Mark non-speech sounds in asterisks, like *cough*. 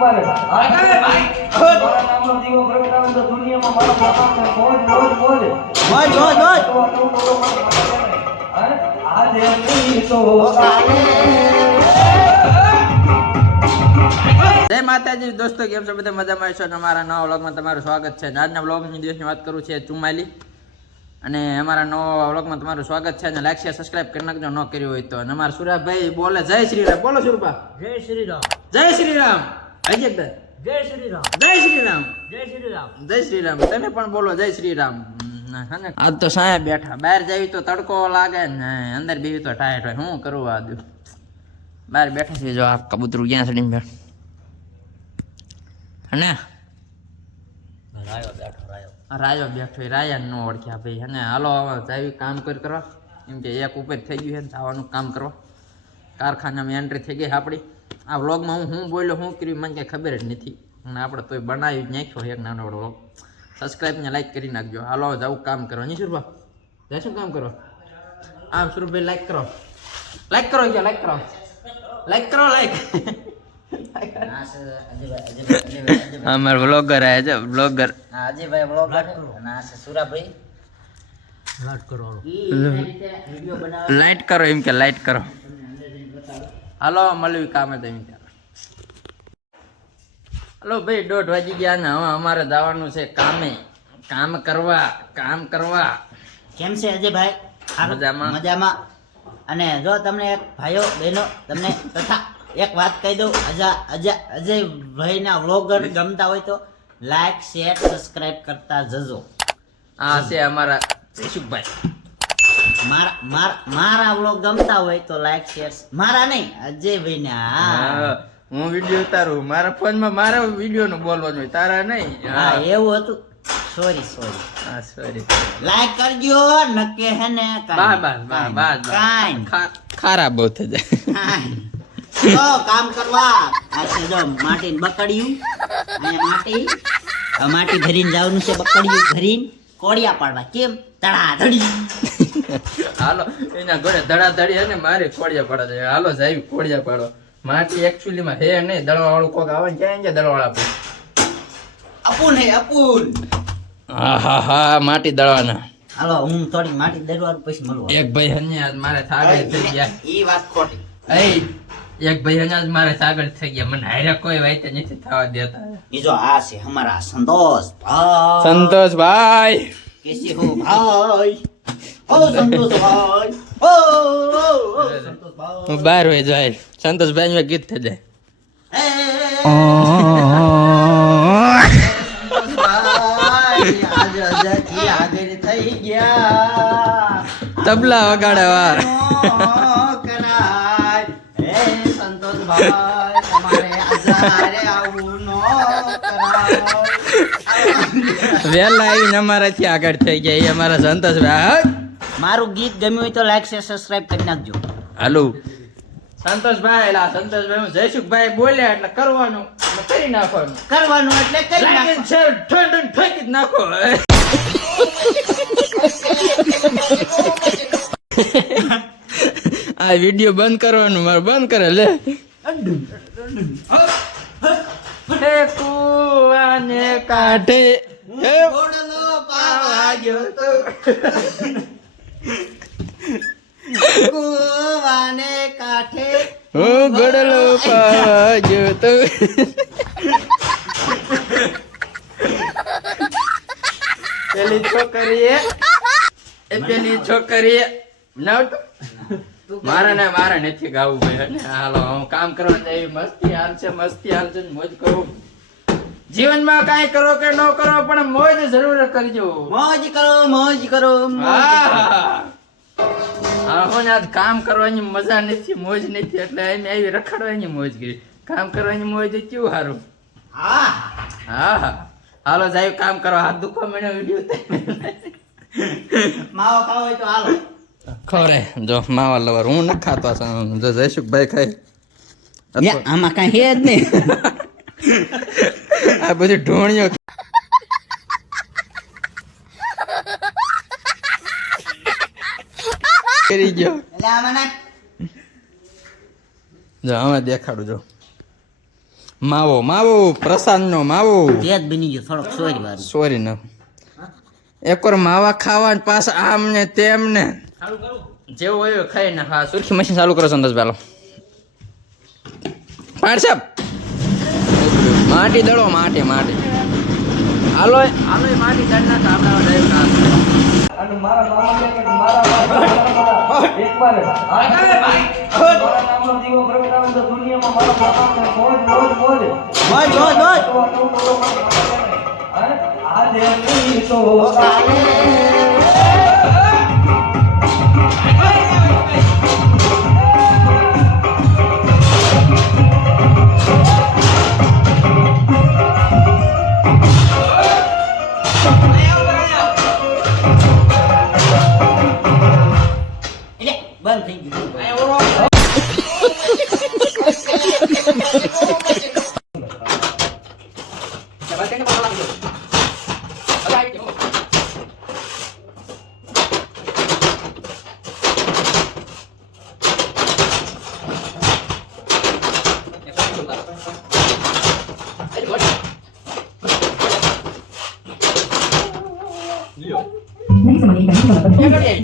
ઉપાડે મારા નામનો દીવો પ્રગટાવું તો દુનિયામાં મારા બાપાને મોજ મોજ મોજ મોજ મોજ મોજ મારા? આજે નહીં તો કાલે. જય માતાજી. દોસ્તો કેમ છો? બધા મજામાં છો અમારા નવા વ્લોગમાં તમારું સ્વાગત છે. અને આજના વ્લોગની દિવસની વાત કરું છે ચુમ્માલી. અને અમારા નવા વ્લોગમાં તમારું સ્વાગત છે. અને લાઈક શેર સબસ્ક્રાઇબ કરી નાખજો. ન કર્યું હોય તો. અને અમારા સુરાભાઈ બોલે. જય શ્રી રામ. બોલો સુરભા. જય શ્રી રામ. જય શ્રી રામ. હજી જય શ્રી રામ જય શ્રી રામ જય શ્રી રામ જય શ્રી રામ તમે પણ બોલો જય શ્રી રામ? આજ તો સાયા બેઠા. બહાર જાવી તો તડકો લાગે ને અંદર બેવી તો ટાયટ હોય. શું કરવું આ દુ બહાર બેઠા છે જો આ કબૂતરું ક્યાં ચડીને બેઠ ને? રાયો બેઠો રાયો. રાયો બેઠો રાયા ન ઓળખ્યા ભાઈ. હને હાલો જાવી કામ કરી કરવા. એમ કે એક ઉપર થઈ ગયું છે ને જવાનું કામ કરવા. કારખાનામાં એન્ટ્રી થઈ ગઈ આપણી. આ વ્લોગમાં હું શું બોલ્યો શું કર્યું મને કંઈ ખબર જ નથી. અને આપણે તોય બનાવી નાખ્યો એક નાનો વ્લોગ. સબસ્ક્રાઈબ ને લાઈક કરી નાખજો. હાલો જવું કામ કરવા. નહીં સુરભા જઈશું કામ કરો આમ સુરભાઈ લાઈક કરો. લાઈક કરો ગયા લાઈક કરો. લાઈક કરો લાઈક અમાર બ્લોગર આયા છે બ્લોગર અજયભાઈ બ્લોગ અને આ છે સુરાભાઈ. લાટ કરો લાઈટ કરો એમ કે લાઈટ કરો. હાલો મળવી કામે તો એમ કે હાલો ભાઈ દોઢ વાગી ગયા ને હવે અમારે જવાનું છે કામે. કામ કરવા કામ કરવા. કેમ છે અજયભાઈ? મજામાં. મજામાં. અને જો તમને એક ભાઈઓ બહેનો તમને તથા એક વાત કહી દઉં. અજા અજય અજયભાઈના વ્લોગર ગમતા હોય તો લાઈક શેર સબસ્ક્રાઇબ કરતા જજો. આ છે અમારા જયસુખભાઈ. મારા મારા મારા વ્લોગ ગમતા હોય તો લાઈક શેર મારા નહીં અજયભાઈને હા. હા, હું વીડિયો ઉતારું. મારા ફોનમાં મારા વીડિયો નું બોલવાનું હોય તારા નહીં. હા એવું હતું. સોરી સોરી હા સોરી લાઈક કરજો નકે હે ને બા બસ બા બસ કાઈ ખારા બહુ થઈ જાય. તો કામ કરવા. આ છે જો માટી બકડ્યું. માટી. માટી ભરીને જવાનું છે બકડ્યું ભરીને. કોડિયા પાડવા કેમ? તડા ધડી હાલો એના ઘરે ધડાધડી હે ને મારે કોડિયા પાડો છે. હાલો સાહેબ કોડિયા પાડો. માટી એકચ્યુઅલી માં હે નહીં દળવા વાળું કોક આવે ને ક્યાં દળવા વાળા અપૂન હે અપૂન હા હા હા માટી દળવાના. હાલો હું થોડી માટી દળવા પછી મળવા એક ભાઈ હન્યા મારે સાગર થઈ ગયા. ઈ વાત ખોટી. એ એક ભાઈ આજ મારે સાગર થઈ ગયા. મને હારે કોઈ વાતે નથી થવા દેતા. એ જો આ છે અમારા સંતોષ ભાઈ સંતોષભાઈ! કેસી હો ભાઈ ઓ સંતોષ ભાઈ ઓ ઓ, ઓ સંતોષ ભાઈ હું બાર હોય જાય સંતોષભાઈ નું ગીત થઈ જાય ભાઈ, આજ અજાથી આગળ થઈ ગયા તબલા વગાડે વાર નો વહેલા આવીને અમારાથી આગળ થઈ ગયા. એ અમારા સંતોષભાઈ મારું ગીત ગમ્યું હોય તો લાઈક શેર સબસ્ક્રાઇબ કરી નાખજો. હાલો. સંતોષભાઈ એલા સંતોષભાઈ હું જયસુખભાઈ બોલ્યા એટલે કરવાનું કરી નાખવાનું. કરવાનું એટલે કરી નાખવાનું. છે ઠંડ ઠંડ જ નાખો. *laughs* આ વિડિયો બંધ કરવાનું મારે બંધ કરે લે. કુવાને કાઢે. હે? ઘોડલો પાવા ગયો તો કૂવાને કાંઠે હું તો પેલી છોકરીએ એ પેલી છોકરીએ નાવ મારે ને મારે નથી ગાવું ભાઈ. હાલો હું કામ કરવા જઈ મસ્તી હાલશે મસ્તી હાલશે મોજ કરું. જીવનમાં કઈ કરો કે ન કરો પણ મોજ જરૂર કરજો. મોજ કરો મોજ કરો હા. કામ કરવાની મજા નથી મોજ નથી એટલે એને આવી રખડવાની મોજ કરી. કામ કરવાની મોજ કેવું સારું? હા. હા હાલો જાય કામ કરો હાથ દુખવા મળ્યો *laughs* વીડિયો માવો ખાવો હોય તો હાલો. ખરે. જો માવા લવર હું ન ખાતો. જો જયસુખભાઈ ખાય. આમાં કઈ હે જ નહીં. *laughs* આ બધી ઢોણીઓ કરી ગયો. જો હવે દેખાડું જો. માવો માવો પ્રસાદ નો માવો બની ગયો થોડોક સોરી સોરી ન. એકવાર માવા ખાવા પાછા આમ ને તેમ ને જેવું હોય ખાઈ ને હા સુરખી મશીન ચાલુ કરો સંતોષ પેલો પાડ સાહેબ. માટી દળો માટી માટી. હાલો હાલો માટી દળ ના આપણા મારા મારા મારા. એક Bien.